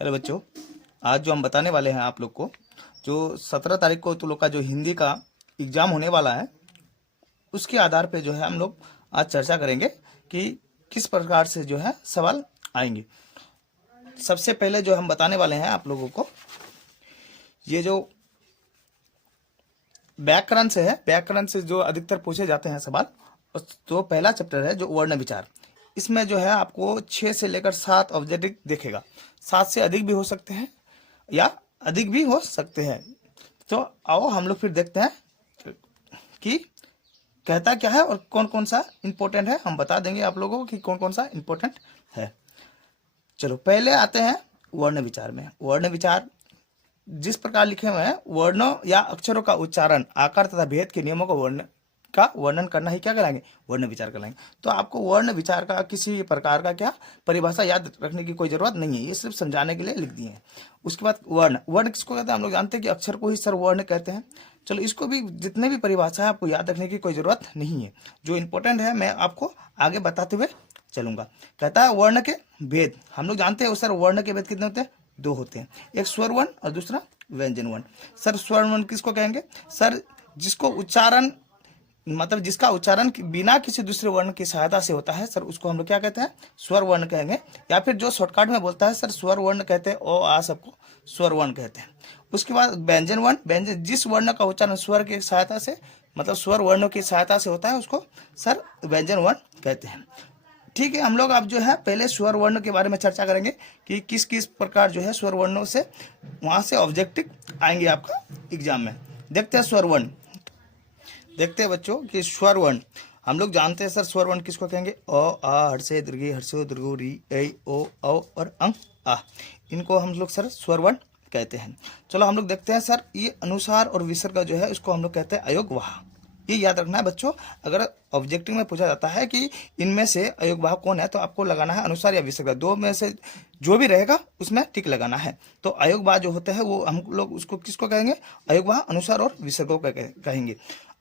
Hello बच्चों, आज जो हम बताने वाले हैं आप लोग को, जो 17 तारीख को तुम लोग का जो हिंदी का एग्जाम होने वाला है, उसके आधार पे जो है हम लोग आज चर्चा करेंगे कि किस प्रकार से जो है सवाल आएंगे। सबसे पहले जो हम बताने वाले हैं आप लोगों को, ये जो व्याकरण से है, व्याकरण से जो अधिकतर पूछे जाते हैं सवाल, तो पहला चैप्टर है जो वर्ण विचार। इसमें जो है आपको 6 से लेकर 7 ऑब्जेक्टिव देखेगा। 7 से अधिक भी हो सकते हैं या अधिक भी हो सकते हैं। तो आओ हम लोग फिर देखते हैं कि कहता क्या है और कौन कौन सा इंपॉर्टेंट है। हम बता देंगे आप लोगों को कि कौन कौन सा इंपॉर्टेंट है। चलो पहले आते हैं वर्ण विचार में। वर्ण विचार जिस प्रकार लिखे हुए हैं, वर्णों या अक्षरों का उच्चारण, आकार तथा भेद के नियमों का वर्णन करना ही क्या कहलाएंगे, वर्ण विचार कहलाएंगे। तो आपको वर्ण विचार का किसी प्रकार का क्या परिभाषा याद रखने की कोई जरूरत नहीं है, ये सिर्फ समझाने के लिए लिख दिए हैं। उसके बाद वर्ण, वर्ण किसको कहते हैं, हम लोग जानते हैं कि अक्षर को ही सर वर्ण कहते हैं। चलो इसको भी जितने भी परिभाषा है आपको याद रखने की कोई जरूरत नहीं है। जो इंपॉर्टेंट है मैं आपको आगे बताते हुए चलूंगा। कहता है वर्ण के भेद। हम लोग जानते हैं सर वर्ण के भेद कितने होते हैं, 2 होते हैं, एक स्वर वर्ण और दूसरा व्यंजन वर्ण। सर स्वर वर्ण किसको कहेंगे, सर जिसको उच्चारण मतलब जिसका उच्चारण बिना किसी दूसरे वर्ण की सहायता से होता है, सर उसको हम लोग क्या कहते हैं, स्वर वर्ण कहेंगे। या फिर जो शॉर्टकट में बोलता है सर स्वर वर्ण कहते हैं, ओ आ सबको स्वर वर्ण कहते हैं। उसके बाद व्यंजन वर्ण, व्यंजन जिस वर्ण का उच्चारण स्वर की सहायता से मतलब स्वर वर्णों की सहायता से होता है उसको सर व्यंजन वर्ण कहते हैं। ठीक है, हम लोग अब जो है पहले स्वर वर्ण के बारे में चर्चा करेंगे कि किस किस प्रकार जो है स्वर वर्णों से वहां से ऑब्जेक्टिव आएंगे आपका एग्जाम में। देखते हैं स्वर वर्ण। देखते हैं बच्चों कि स्वर वर्ण हम लोग जानते हैं सर स्वर वर्ण किसको कहेंगे, अ आ हर्षे दीर्घे हर्षो दीर्घो री ऐ ओ औ और अंग आ, इनको हम लोग सर स्वर वर्ण कहते हैं। चलो हम लोग देखते हैं सर ये अनुसार और विसर्ग जो है उसको हम लोग कहते हैं अयोगवाह। ये याद रखना है बच्चों, अगर ऑब्जेक्टिव में पूछा जाता है कि इनमें से अयोगवाह कौन है तो आपको लगाना है अनुसार या विसर्ग, 2 में से जो भी रहेगा उसमें टिक लगाना है। तो अयोगवाह जो होते हैं वो हम लोग उसको किसको कहेंगे, अयोगवाह अनुसार और विसर्गों को कहेंगे।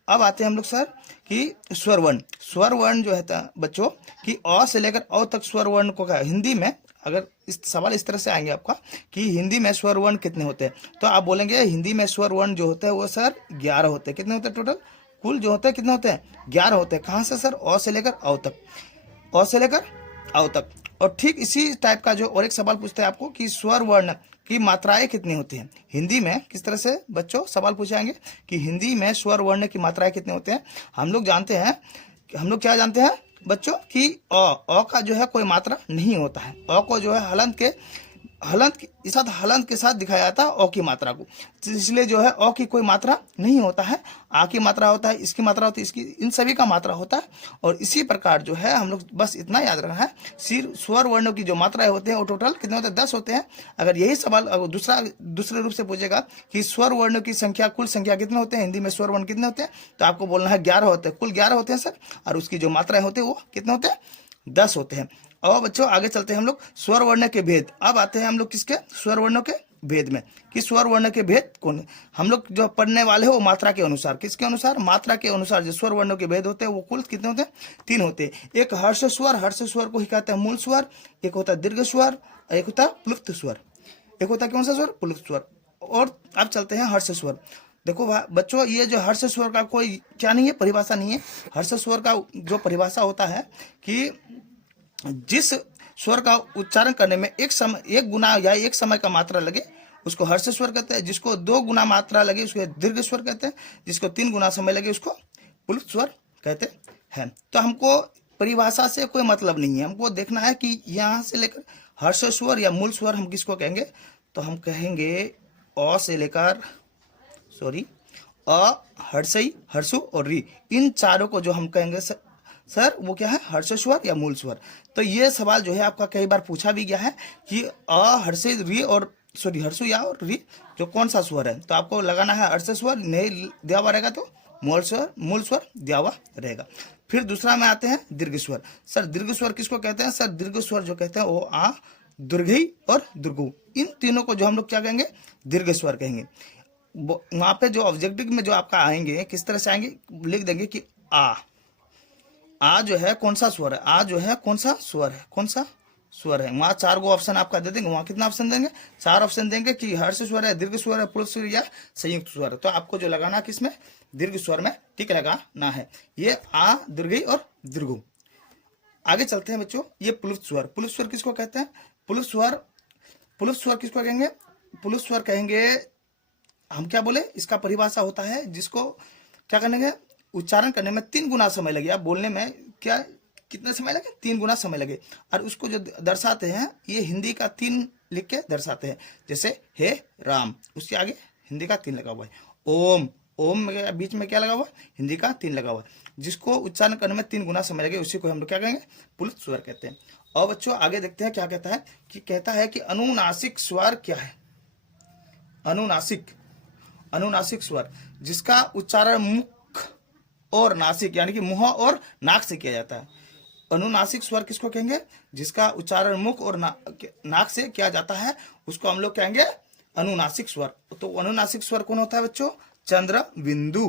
अब आते हैं हम लोग सर कि स्वर वर्ण। स्वर वर्ण जो है बच्चों कि अ से लेकर औ तक स्वर वर्ण को कहा हिंदी में। अगर इस सवाल इस तरह से आएंगे आपका कि हिंदी में स्वर वर्ण कितने होते हैं, तो आप बोलेंगे हिंदी में स्वर वर्ण जो होते हैं वो सर 11 होते हैं। कितने होते हैं टोटल, कुल जो होते हैं कितने होते हैं, 11 होते हैं। कहाँ से सर, अ से लेकर औ तक, अ से लेकर औ तक। और ठीक इसी टाइप का जो और एक सवाल पूछते हैं आपको कि स्वर वर्ण की मात्राएं कितनी होती हैं। हिंदी में किस तरह से बच्चों सवाल पूछेंगे कि हिंदी में स्वर वर्ण की मात्राएं कितने होते हैं। हम लोग जानते हैं, हम लोग क्या जानते हैं बच्चों कि अ का जो है कोई मात्रा नहीं होता है। अ को जो है हलंत के साथ दिखाया जाता है अ की मात्रा को, इसलिए जो है अ की कोई मात्रा नहीं होता है। आ की मात्रा होता है, इसकी मात्रा होती है, इसकी, इन सभी का मात्रा होता है। और इसी प्रकार जो है हम लोग बस इतना याद रखना है, सिर्फ स्वर वर्णों की जो मात्राएं होते हैं वो टोटल कितने होते हैं, 10 होते हैं। अगर यही सवाल दूसरे रूप से पूछेगा कि स्वर वर्णों की संख्या, कुल संख्या कितने होते हैं, हिंदी में स्वर वर्ण कितने होते हैं, तो आपको बोलना है 11 होते हैं, कुल 11 होते हैं सर। और उसकी जो मात्राएं होती है वो कितने होते हैं, 10 होते हैं। और बच्चों आगे चलते हैं हम लोग स्वर वर्ण के भेद। अब आते हैं हम लोग किसके, स्वर वर्णों के भेद में कि स्वर वर्ण के भेद कौन। हम लोग जो पढ़ने वाले हो वो मात्रा के अनुसार, किसके अनुसार, मात्रा के अनुसार जो स्वर वर्णों के भेद होते हैं वो कुल कितने होते हैं, 3 होते हैं। एक हर्ष स्वर को ही कहते हैं मूल स्वर, एक होता है दीर्घ स्वर, एक होता है प्लुप्त स्वर। एक होता है कौन सा स्वर, प्लुप्त स्वर। और अब चलते हैं हर्ष स्वर। देखो बच्चों ये जो हर्ष स्वर का कोई क्या नहीं है, परिभाषा नहीं है। हर्ष स्वर का जो परिभाषा होता है कि जिस स्वर का उच्चारण करने में एक गुना या एक समय का मात्रा लगे उसको हर्ष स्वर कहते हैं। जिसको 2 गुना मात्रा लगे उसको दीर्घ स्वर कहते हैं। जिसको 3 गुना समय लगे उसको प्लुप्त स्वर कहते हैं। तो हमको परिभाषा से कोई मतलब नहीं है, हमको देखना है कि यहाँ से लेकर हर्ष स्वर या मूल स्वर हम किसको कहेंगे, तो हम कहेंगे अ से लेकर अ, हर्षई, हर्षु और री, इन चारों को जो हम कहेंगे सर वो क्या है, हर्ष स्वर या मूल स्वर। तो ये सवाल जो है आपका कई बार पूछा भी गया है कि अ, हर्षे, री और हर्षु या और री जो कौन सा स्वर है, तो आपको लगाना है हर्ष स्वर, नहीं दिया हुआ रहेगा तो मूल स्वर दिया हुआ रहेगा। फिर दूसरा में आते हैं दीर्घ स्वर। सर दीर्घ स्वर किसको कहते हैं, सर दीर्घ स्वर जो कहते हैं वो आ, दीर्घई और दीर्घु, इन तीनों को जो हम लोग क्या कहेंगे, दीर्घ स्वर कहेंगे। वहां पे जो ऑब्जेक्टिव में जो आपका आएंगे किस तरह से आएंगे, लिख देंगे कि आ जो है कौन सा स्वर है, आ जो है कौन सा स्वर है, कौन सा स्वर है। वहां 4 गो ऑप्शन आपका दे देंगे, वहां कितना ऑप्शन देंगे, 4 ऑप्शन देंगे कि हर्ष स्वर है, दीर्घ स्वर है, प्लुत स्वर या संयुक्त स्वर है। तो आपको जो लगाना किसमें, दीर्घ स्वर में टिक लगाना है। ये आ, दीर्घ और दीर्घ। आगे चलते हैं बच्चों, ये प्लुत स्वर। प्लुत स्वर किसको कहते हैं, प्लुत स्वर किसको कहेंगे, प्लुत स्वर कहेंगे हम, क्या बोले, इसका परिभाषा होता है जिसको क्या करेंगे, उच्चारण करने में 3 गुना समय लगे, आप बोलने में क्या कितना समय लगे, 3 गुना समय लगे। और उसको जो दर्शाते हैं, ये हिंदी का 3 लिख के दर्शाते हैं। जैसे हे राम, उसके आगे हिंदी का 3 लगा हुआ है। ओम, ओम में बीच में क्या लगा हुआ, हिंदी का 3 लगा हुआ है। जिसको उच्चारण करने में 3 गुना समय लगे, उसी को हम लोग क्या कहेंगे, प्लुत स्वर कहते हैं। और बच्चों आगे देखते हैं क्या कहता है, कि कहता है कि अनुनासिक स्वर क्या है। अनुनासिक स्वर जिसका उच्चारण मुख और नासिक यानी कि मुंह और नाक से किया जाता है। अनुनासिक स्वर किसको कहेंगे, जिसका उच्चारण मुख और नाक से किया जाता है, उसको हम लोग कहेंगे अनुनासिक स्वर। तो अनुनासिक स्वर कौन होता है बच्चों, चंद्र बिंदु।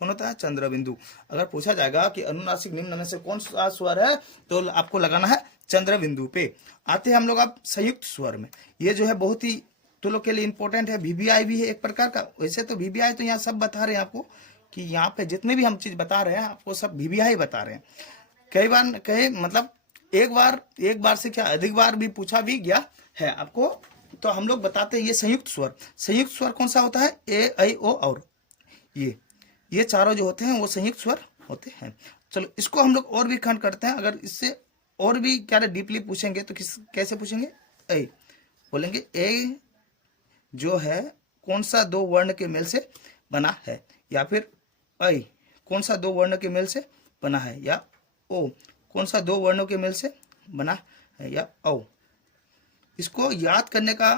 कौन होता है, चंद्र बिंदु। अगर पूछा जाएगा कि अनुनासिक निम्न में से कौन सा स्वर है, तो आपको लगाना है चंद्र बिंदु पे। आते हैं हम लोग अब संयुक्त स्वर में। ये जो है बहुत ही तो लोग के लिए इंपॉर्टेंट है, वीवीआई भी है एक प्रकार का। वैसे तो वीवीआई तो यहाँ सब बता रहे हैं आपको, कि यहाँ पे जितने भी हम चीज बता रहे हैं आपको सब वीवीआई बता रहे हैं। कई बार मतलब एक बार से क्या अधिक बार भी पूछा भी गया है आपको। तो हम लोग बताते हैं ये संयुक्त स्वर कौन सा होता है, ए ऐ ओ और ये चारों जो होते हैं वो संयुक्त स्वर होते हैं। चलो इसको हम लोग और भी खंड करते हैं। अगर इससे और भी क्या डीपली पूछेंगे तो कैसे पूछेंगे, ऐ बोलेंगे, ए जो है कौन सा 2 वर्ण के मेल से बना है, या फिर ऐ कौन सा 2 वर्ण के मेल से बना है, या ओ कौन सा 2 वर्णों के मेल से बना है, या औ। इसको याद करने का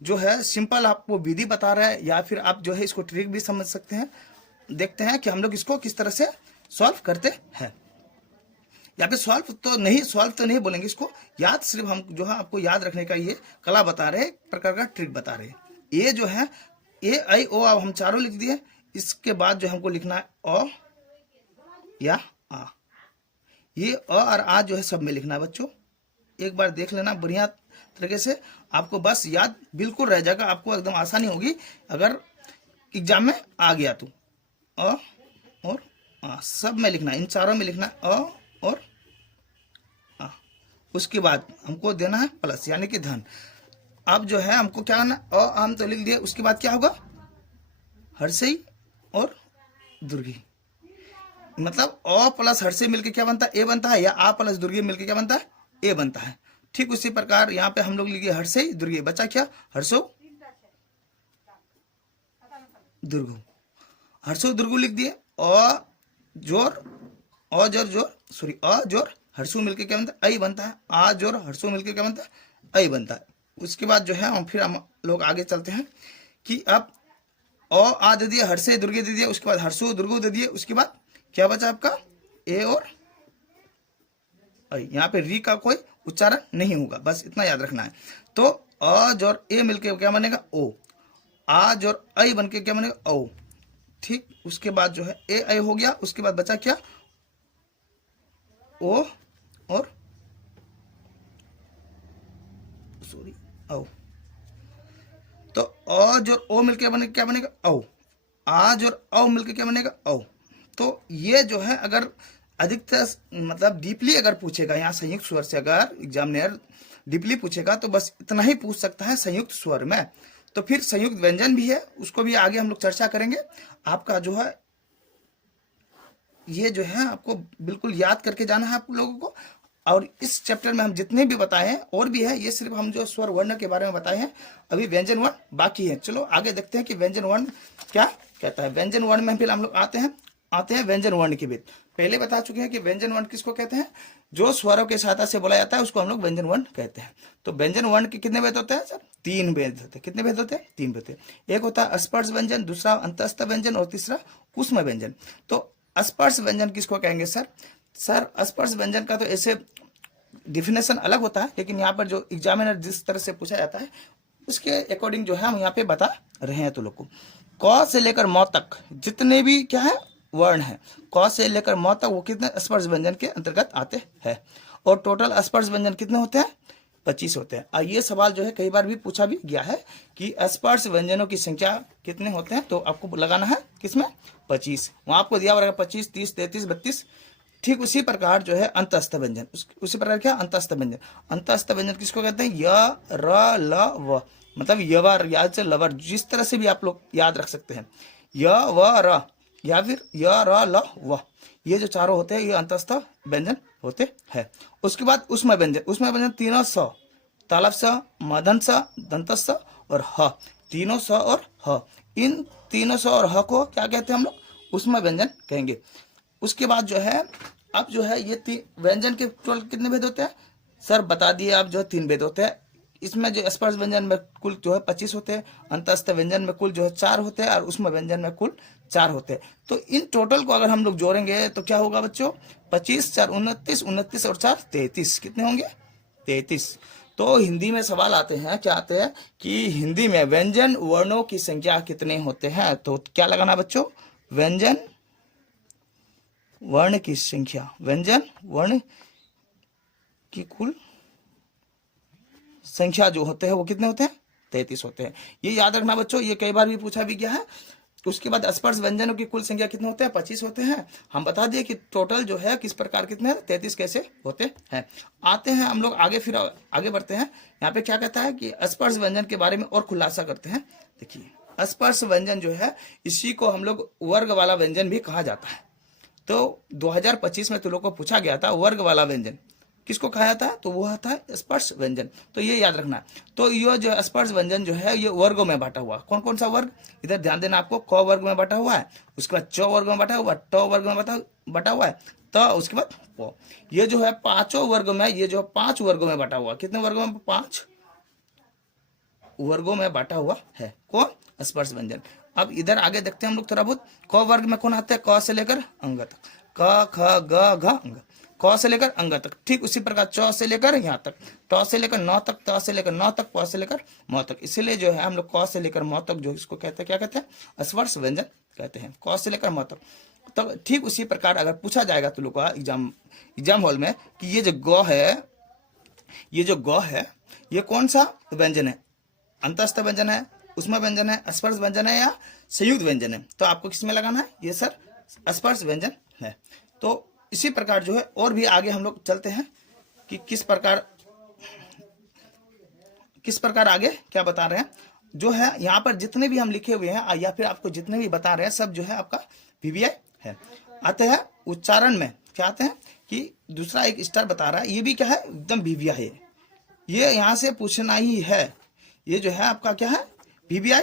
जो है सिंपल आपको विधि बता रहा है, या फिर आप जो है इसको ट्रिक भी समझ सकते हैं। देखते हैं कि हम लोग इसको किस तरह से सॉल्व करते हैं। या फिर सॉल्व तो नहीं बोलेंगे, इसको याद सिर्फ हम जो है आपको याद रखने का ये कला बता रहे हैं, एक प्रकार का ट्रिक बता रहे हैं। ये जो है ए ऐ ओ अब हम चारों लिख दिए। इसके बाद जो हमको लिखना है अ या आ। ये अ और आ जो है सब में लिखना है बच्चों। एक बार देख लेना बढ़िया तरीके से, आपको बस याद बिल्कुल रह जाएगा, आपको एकदम आसानी होगी अगर एग्जाम में आ गया तो। अ और आ सब में लिखना है, इन चारों में लिखना है अ और आ। उसके बाद हमको देना है प्लस यानी कि धन। अब जो है हमको क्या करना, अ आम तो लिख दिया, उसके बाद क्या होगा, हर्षई और दुर्गी। मतलब अ प्लस हर्षई मिलकर क्या बनता है, ए बनता है, या आ प्लस दुर्गी मिलकर क्या बनता है, ए बनता है। ठीक उसी प्रकार यहाँ पे हम लोग लिखे हर्षई दुर्गी, बचा क्या, हर्षो दुर्गु। हर्षो दुर्गु लिख दिए। अ जोर हर्षु मिलके क्या बनता है, ऐ बनता है। आ जोर हर्षु मिलके क्या बनता है, ऐ बनता है। उसके बाद जो है फिर हम लोग आगे चलते हैं कि अब अ आ दे दिया, हर्षे दुर्गे दे दिया, उसके बाद हर्षु दुर्गु दे दिए, उसके बाद क्या बचा आपका, ए और ऐ। यहाँ पे री का कोई उच्चारण नहीं होगा, बस इतना याद रखना है। तो अ जोर ए मिलके क्या बनेगा, ओ। आ जोर ऐ बन के क्या बनेगा, ओ। ठीक, उसके बाद जो है ए ऐ हो गया, उसके बाद बचा क्या, ओ और औ। तो अ जोर ओ मिलके बनेगा क्या बनेगा, औ। आ जोर औ मिलके क्या बनेगा, औ। तो ये जो है अगर अधिकतर मतलब डीपली अगर पूछेगा, यहाँ संयुक्त स्वर से अगर एग्जामिनर डीपली पूछेगा तो बस इतना ही पूछ सकता है संयुक्त स्वर में। तो फिर संयुक्त व्यंजन भी है, उसको भी आगे हम लोग चर्चा करेंगे। आपका जो है ये जो है आपको बिल्कुल याद करके जाना है आप लोगों को। और इस चैप्टर में हम जितने भी बताए हैं और भी है, ये सिर्फ हम जो स्वर वर्ण के बारे में बताए हैं, अभी व्यंजन वर्ण बाकी है। चलो आगे देखते हैं कि व्यंजन वर्ण क्या कहता है। व्यंजन वर्ण में फिर हम लोग आते हैं व्यंजन वर्ण के भेद। पहले बता चुके हैं कि व्यंजन वर्ण किसको कहते हैं, जो स्वरों के सहायता से बोला जाता है उसको हम लोग व्यंजन वर्ण कहते हैं। तो व्यंजन वर्ण के कितने भेद होते हैं सर, 3 भेद होते हैं। कितने भेद होते हैं, 3 भेद होते हैं। एक होता है स्पर्श व्यंजन, दूसरा अंतस्थ व्यंजन और तीसरा ऊष्म व्यंजन। तो स्पर्श व्यंजन किसको कहेंगे सर स्पर्श व्यंजन का तो ऐसे डिफिनेशन अलग होता है, लेकिन यहाँ पर जो एग्जामिनर जिस तरह से पूछा जाता है उसके अकॉर्डिंग जो है हम यहाँ पे बता रहे हैं। तो लोग को क से लेकर म तक जितने भी क्या है वर्ण है, क से लेकर म तक वो कितने स्पर्श व्यंजन के अंतर्गत आते हैं। और टोटल स्पर्श व्यंजन कितने होते हैं? 25 होते हैं। और ये सवाल जो है कई बार भी पूछा भी गया है कि स्पर्श व्यंजनों की संख्या कितने होते हैं, तो आपको लगाना है किसमें? 25। वहां आपको दिया हुआ 25, 30, 33, 32। ठीक उसी प्रकार जो है अंतस्थ व्यंजन, उसी प्रकार क्या? अंतस्थ व्यंजन। अंतस्थ व्यंजन किसको कहते हैं? य, र, ल, व, मतलब यवर, याद से लवर, जिस तरह से भी आप लोग याद रख सकते हैं। य, व, र, या फिर य, र, ल, व, ये जो चारों होते हैं ये अंतस्थ व्यंजन होते हैं। उसके बाद उष्म व्यंजन। उष्म व्यंजन तीनों स, तालव स, मदन स, दंत स और ह, तीनों स और ह, इन तीनों स और ह को क्या कहते हैं हम लोग? उष्म व्यंजन कहेंगे। उसके बाद जो है अब जो है ये व्यंजन के टोटल कितने भेद होते हैं? सर बता दिए आप, जो है 3 भेद होते हैं। इसमें जो स्पर्श व्यंजन में कुल जो है 25 होते हैं, अंतस्थ व्यंजन में कुल जो है 4 होते हैं और उष्म व्यंजन में कुल 4 होते हैं। तो इन टोटल को अगर हम लोग जोड़ेंगे तो क्या होगा बच्चों? 25, 4 29, 29 और 4 33। कितने होंगे? 33। तो हिंदी में सवाल आते हैं, क्या आते हैं कि हिंदी में व्यंजन वर्णों की संख्या कितने होते हैं? तो क्या लगाना बच्चों? व्यंजन वर्ण की संख्या, व्यंजन वर्ण की कुल संख्या जो होते हैं वो कितने होते हैं? 33 होते हैं। ये याद रखना बच्चों, ये कई बार भी पूछा भी गया है। उसके बाद स्पर्श व्यंजनों की कुल संख्या कितने होते हैं? 25 होते हैं। हम बता दिए कि टोटल जो है किस प्रकार कितने 33 कैसे होते हैं। आते हैं हम लोग आगे, फिर आगे बढ़ते हैं। यहाँ पे क्या कहता है कि स्पर्श व्यंजन के बारे में और खुलासा करते हैं। देखिए स्पर्श व्यंजन जो है इसी को हम लोग वर्ग वाला व्यंजन भी कहा जाता है। तो 2025 में तो लोग को पूछा गया था वर्ग वाला व्यंजन किसको कहा जाता है, तो वो आता है स्पर्श व्यंजन। तो ये याद रखना। तो ये जो स्पर्श व्यंजन जो है ये वर्गों में बांटा हुआ। कौन कौन सा वर्ग? इधर ध्यान देना आपको। क वर्ग में बांटा हुआ है, उसके बाद च वर्ग में बांटा हुआ है, ट वर्ग में बांटा हुआ है, त उसके बाद प। ये जो है 5 वर्ग में, ये जो 5 वर्गों में बांटा हुआ। कितने वर्गों में? 5 वर्गों में बांटा हुआ है कौन? स्पर्श व्यंजन। अब इधर आगे देखते हैं हम लोग थोड़ा बहुत। क वर्ग में कौन आता है? क से लेकर अंग तक, क, ख, ग, घ, अंग, क से लेकर अंग तक। ठीक उसी प्रकार च से लेकर यहाँ तक, ट से लेकर न तक, त से लेकर न तक, प से लेकर म तक। इसीलिए जो है हम लोग क से लेकर म तक जो इसको कहते हैं, क्या कहते हैं? स्पर्श व्यंजन कहते हैं, क से लेकर म तक। तो ठीक उसी प्रकार अगर पूछा जाएगा तो लोग का एग्जाम हॉल में कि ये जो ग है, ये जो ग है ये कौन सा व्यंजन है? अंतस्थ व्यंजन है, उष्म व्यंजन है, स्पर्श व्यंजन है या संयुक्त व्यंजन है? तो आपको किसमें लगाना है? ये सर स्पर्श व्यंजन है। तो इसी प्रकार जो है और भी आगे हम लोग चलते हैं कि किस प्रकार आगे क्या बता रहे हैं। जो है यहाँ पर जितने भी हम लिखे हुए हैं या फिर आपको जितने भी बता रहे हैं सब जो है आपका वीवीआई है। आते हैं उच्चारण में, क्या आते हैं कि दूसरा एक स्टार बता रहा है, ये भी क्या है? एकदम वीवीआई है। ये यहाँ से पूछना ही है। ये जो है आपका क्या है? वीवीआई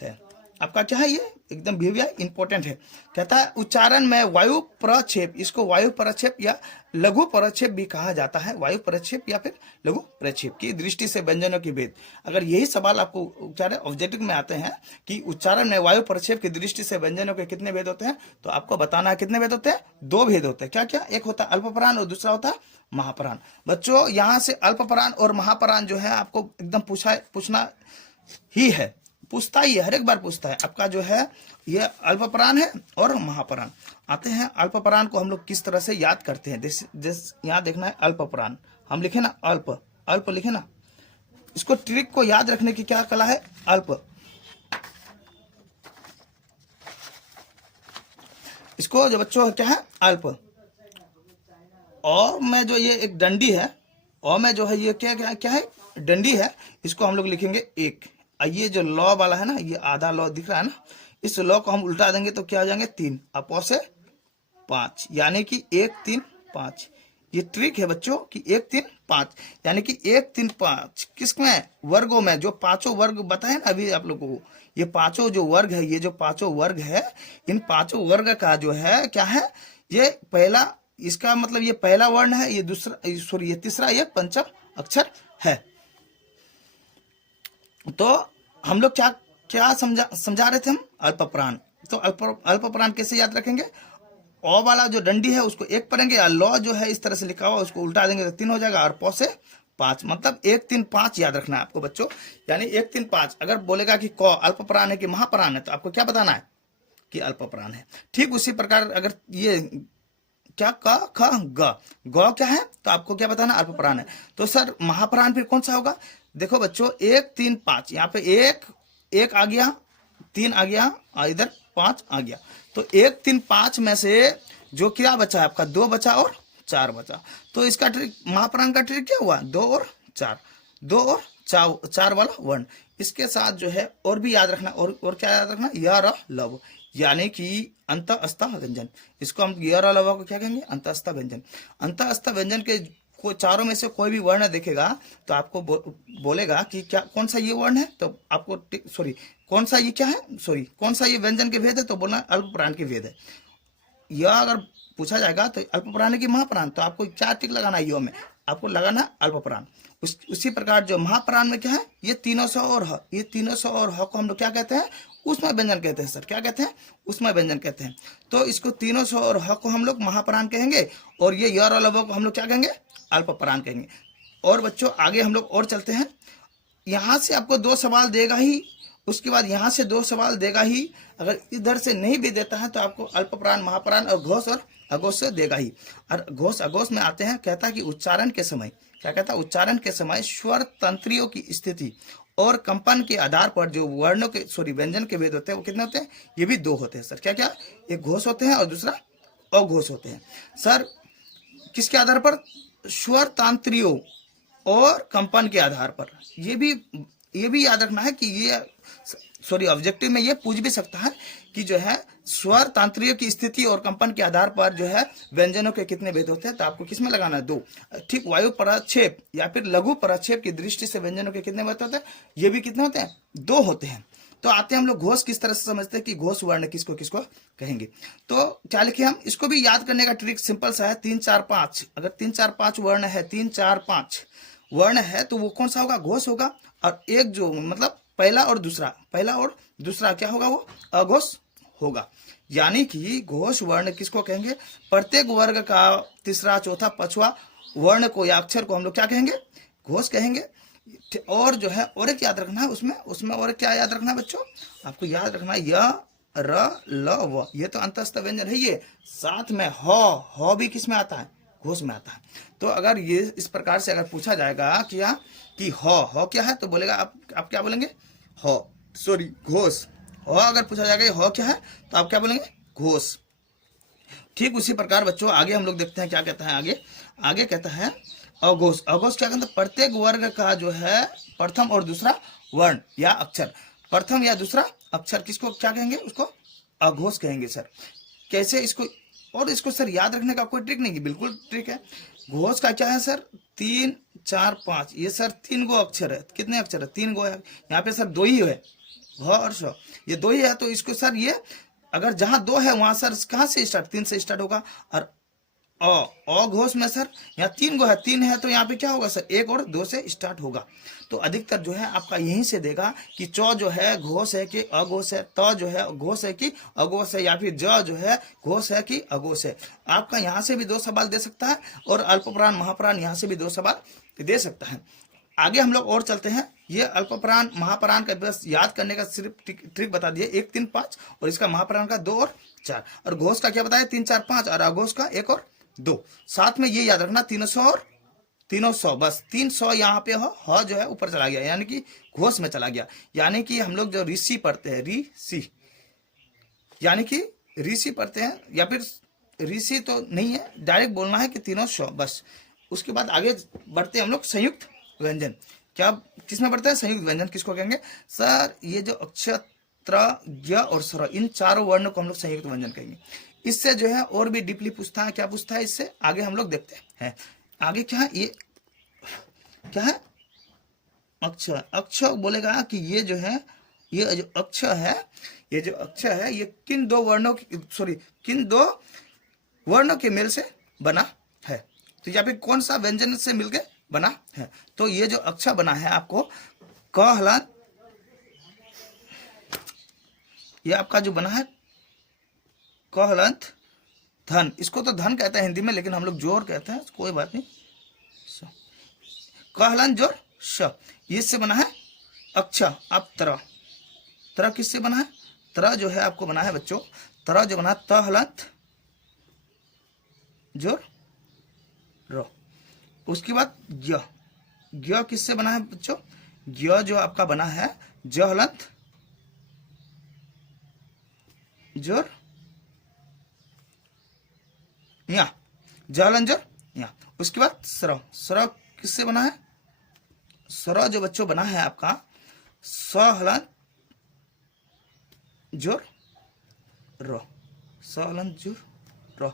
है आपका। क्या है? ये एकदम वीवीआई इंपॉर्टेंट है। कहता है उच्चारण में वायु प्रक्षेप, इसको वायु प्रक्षेप या लघु प्रक्षेप भी कहा जाता है। वायु प्रक्षेप या फिर लघु प्रक्षेप की दृष्टि से व्यंजनों की भेद। अगर यही सवाल आपको उच्चारण ऑब्जेक्टिव में आते हैं कि उच्चारण में वायु प्रक्षेप की दृष्टि से व्यंजनों के कितने भेद होते हैं, तो आपको बताना है कितने भेद होते हैं? 2 भेद होते हैं। क्या क्या? एक होता है अल्पप्राण और दूसरा होता है महाप्राण। बच्चों यहाँ से अल्पप्राण और महाप्राण जो है आपको एकदम पूछना ही है, पूछता ही है, हर एक बार पूछता है। आपका जो है ये अल्पप्राण है और महाप्राण। आते हैं अल्पप्राण को हम लोग किस तरह से याद करते हैं। जैसे यहाँ देखना है अल्पप्राण, हम लिखे ना अल्प लिखे ना। इसको ट्रिक को याद रखने की क्या कला है? अल्प। इसको जो बच्चों क्या है? अल्प। और में जो ये एक डंडी है, और में जो है ये क्या है? डंडी है। इसको हम लोग लिखेंगे 1। ये जो लॉ वाला है ना, ये आधा लॉ दिख रहा है ना, इस लॉ को हम उल्टा देंगे तो क्या हो जाएंगे? 3 अपो से 5, यानी कि 1 3 5। ये ट्रिक है बच्चों कि 1 3 5, यानी कि 1 3 5 किसमें? वर्गों में। जो 5 वर्ग बताए ना अभी आप लोगों को, ये 5 जो वर्ग है, ये जो 5 वर्ग है, इन 5 वर्ग का जो है क्या है? ये पहला, इसका मतलब ये पहला वर्ण है, ये दूसरा, सॉरी ये तीसरा, ये पंचम अक्षर है। तो हम लोग क्या क्या समझा रहे थे हम? अल्पप्राण। तो अल्पप्राण कैसे याद रखेंगे? अ वाला जो डंडी है उसको 1 पढ़ेंगे, या लॉ जो है इस तरह से लिखा हुआ उसको उल्टा देंगे तो 3 हो जाएगा, और प से 5, मतलब 1 3 5 याद रखना है आपको बच्चों। यानी 1 3 5 अगर बोलेगा कि क अल्पप्राण है कि महाप्राण है, तो आपको क्या बताना है? कि अल्पप्राण है। ठीक उसी प्रकार अगर ये क्या क ख ग, ग क्या है तो आपको क्या बताना, अल्पप्राण है। तो सर महाप्राण फिर कौन सा होगा? देखो बच्चों 1 3 5, यहाँ पे एक आ गया, 3 आ गया और इधर 5 आ गया। तो 1 3 5 में से जो क्या बचा है आपका, 2 बचा और 4 बचा। तो इसका ट्रिक, महाप्राण का ट्रिक क्या हुआ, 2 और 4, 2 और 4 वाला वर्ण। इसके साथ जो है और भी याद रखना, और क्या याद रखना, य र लव, यानी कि अंत अस्थ व्यंजन। इसको हम य र लव को क्या कहेंगे, अंत अस्थ व्यंजन। अंत अस्थ व्यंजन के चारों में से कोई भी वर्ण देखेगा तो आपको बोलेगा कि क्या, कौन सा ये वर्ण है, तो आपको सॉरी कौन सा ये क्या है, सॉरी कौन सा ये व्यंजन के भेद है, तो बोलना अल्पप्राण के भेद है। यह अगर पूछा जाएगा तो अल्पप्राण की महाप्राण, तो आपको क्या टिक लगाना है, यो में आपको लगाना अल्पप्राण। उसी प्रकार जो महाप्राण में क्या है, ये 300 और ह, ये 300 और ह को हम लोग क्या कहते हैं, उसमें व्यंजन कहते हैं। सर क्या कहते हैं, उसमें व्यंजन कहते हैं। तो इसको 300 और ह को हम लोग महाप्राण कहेंगे, और ये य और लव को हम लोग क्या कहेंगे, अल्पप्राण कहेंगे। और बच्चों आगे हम लोग और चलते हैं। यहाँ से आपको 2 सवाल देगा ही, उसके बाद यहाँ से 2 सवाल देगा ही। अगर इधर से नहीं भी देता है तो आपको अल्पप्राण, महाप्राण और घोष और अघोष से देगा ही। और घोष अघोष में आते हैं, कहता है कि उच्चारण के समय, क्या कहता है, उच्चारण के समय स्वर तंत्रियों की स्थिति और कंपन के आधार पर जो वर्णों के सॉरी व्यंजन के भेद होते हैं वो कितने होते हैं, ये भी 2 होते हैं। सर क्या क्या, एक घोष होते हैं और दूसरा अघोष होते हैं। सर किसके आधार पर, स्वर तांत्रियों और कंपन के आधार पर। ये भी याद रखना है कि ये सॉरी ऑब्जेक्टिव में ये पूछ भी सकता है कि जो है स्वर तांत्रियों की स्थिति और कंपन के आधार पर जो है व्यंजनों के कितने भेद होते हैं, तो आपको किसमें लगाना है, 2। ठीक, वायु परक्षेप या फिर लघु परक्षेप की दृष्टि से व्यंजनों के कितने भेद होते हैं, ये भी कितने होते हैं, 2 होते हैं। तो आते हैं हम लोग घोष किस तरह से समझते हैं कि घोष वर्ण किसको किसको कहेंगे। तो क्या लिखे हम, इसको भी याद करने का ट्रिक सिंपल सा है, 3 4 5। अगर 3 4 5 वर्ण है, 3 4 5 वर्ण है तो वो कौन सा होगा, घोष होगा। और एक जो मतलब पहला और दूसरा क्या होगा, वो अघोष होगा। यानी कि घोष वर्ण किसको कहेंगे, प्रत्येक वर्ग का तीसरा चौथा पांचवा वर्ण को या अक्षर को हम लोग क्या कहेंगे, घोष कहेंगे। और जो है और एक याद रखना है, उसमें और क्या याद रखना है बच्चों, आपको याद रखना है य र ल व, ये तो अंतस्थ व्यंजन है। ये साथ में ह भी किस में आता है, घोष में आता है। तो अगर ये इस प्रकार से अगर पूछा जाएगा कि ह क्या है, तो बोलेगा आप क्या बोलेंगे, ह सॉरी घोष। ह अगर पूछा जाएगा ह क्या है तो आप क्या बोलेंगे, घोष। ठीक उसी प्रकार बच्चों आगे हम लोग देखते हैं क्या कहता है, आगे कहता है अघोष। अघोष क्या कहता है, प्रत्येक वर्ग का जो है प्रथम और दूसरा वर्ण या अक्षर, प्रथम या दूसरा अक्षर किसको क्या कहेंगे, उसको अघोष कहेंगे। सर कैसे इसको, और इसको सर याद रखने का कोई ट्रिक नहीं, बिल्कुल ट्रिक है। घोष का क्या है सर, 3 4 5, ये सर 3 गो अक्षर है, कितने अक्षर है, 3 गो है। यहाँ पे सर 2 ही है, घ और स, ये 2 ही है। तो इसको सर ये अगर जहां 2 है वहां सर कहां से स्टार्ट, 3 से स्टार्ट होगा। और अघोष में सर यहाँ 3 गो है, 3 है तो यहाँ पे क्या होगा सर, 1 और 2 से स्टार्ट होगा। तो अधिकतर जो है आपका यहीं से देगा कि च जो है घोष है कि अघोष है, त जो है घोष है कि अघोष है, या फिर ज जो है घोष है कि अघोष है। आपका यहाँ से भी 2 सवाल दे सकता है, और अल्पप्राण महाप्राण यहाँ से भी 2 सवाल दे सकता है। आगे हम लोग और चलते हैं। ये अल्पप्राण महाप्राण का बस याद करने का सिर्फ ट्रिक बता दिए, 1 3 5, और इसका महाप्राण का 2 और 4, और घोष का क्या बताया, 3 4 5, और अघोष का 1 और 2। साथ में ये याद रखना 300 और 300, बस 300 यहाँ पे ह जो है ऊपर चला गया, यानी कि घोष में चला गया। यानी कि हम लोग जो ऋषि पढ़ते हैं, ऋषि यानी कि ऋषि पढ़ते हैं, या फिर ऋषि तो नहीं है, डायरेक्ट बोलना है कि 300 बस। उसके बाद आगे बढ़ते हैं हम लोग संयुक्त व्यंजन। क्या किसमें बढ़ते हैं, संयुक्त व्यंजन किसको कहेंगे सर, ये जो अक्षर य और स्वर, इन चारों वर्णों को हम लोग संयुक्त व्यंजन कहेंगे। इससे जो है और भी डीपली पूछता है, क्या पूछता है इससे आगे हम लोग देखते हैं। आगे क्या है, ये क्या है, अक्षर। अक्षर बोलेगा कि ये जो है, ये जो अक्षर है, ये जो अक्षर है ये किन 2 वर्णों की सॉरी किन 2 वर्णों के मेल से बना है, तो या फिर कौन सा व्यंजन से मिलकर बना है। तो ये जो अक्षर बना है आपको क हलन, ये आपका जो बना है क हलंत धन, इसको तो धन कहते हैं हिंदी में, लेकिन हम लोग जोर कहते हैं, कोई बात नहीं। क हलंत जोर श, ये से बना है अक्षर। अब तरह किससे बना है, तरह जो है आपको बना है बच्चों, तरह जो बना त हलंत जोर रो। उसके बाद ज्ञ, ज्ञ किससे बना है बच्चों? ज्ञ जो आपका बना है ज हलंत जोर या, ज हलंत जोर या। उसके बाद स्र, स्र किससे बना है? स्र जो बच्चों बना है आपका स हलंत जोर रो, स हलंत जोर रो।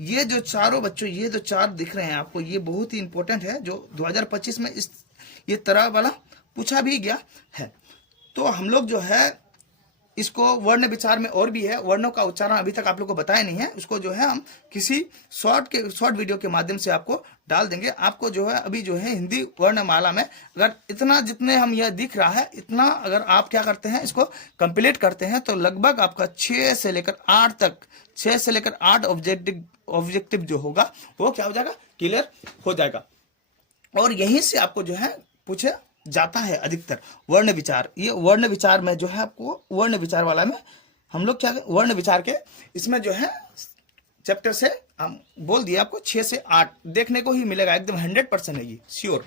ये जो चारों बच्चों, ये जो चार दिख रहे हैं आपको, ये बहुत ही इंपॉर्टेंट है, जो 2025 में इस ये तरह वाला पूछा भी गया है। तो हम लोग जो है इसको वर्ण विचार में और भी है, वर्णों का उच्चारण अभी तक आप लोग को बताया नहीं है, उसको जो है हम किसी शॉर्ट वीडियो के माध्यम से आपको डाल देंगे। आपको जो है अभी जो है हिंदी वर्णमाला में अगर इतना जितने हम यह दिख रहा है इतना अगर आप क्या करते हैं इसको कंप्लीट करते हैं तो लगभग आपका 6 से लेकर 8 तक, 6 से लेकर 8 ऑब्जेक्टिव जो होगा वो क्या हो जाएगा? क्लियर हो जाएगा। और यहीं से आपको जो है पूछे जाता है अधिकतर वर्ण विचार। ये वर्ण विचार में जो है आपको वर्ण विचार वाला में हम लोग क्या वर्ण विचार के इसमें जो है चैप्टर से हम बोल दिया आपको 6 से 8 देखने को ही मिलेगा, एकदम 100% है ये श्योर।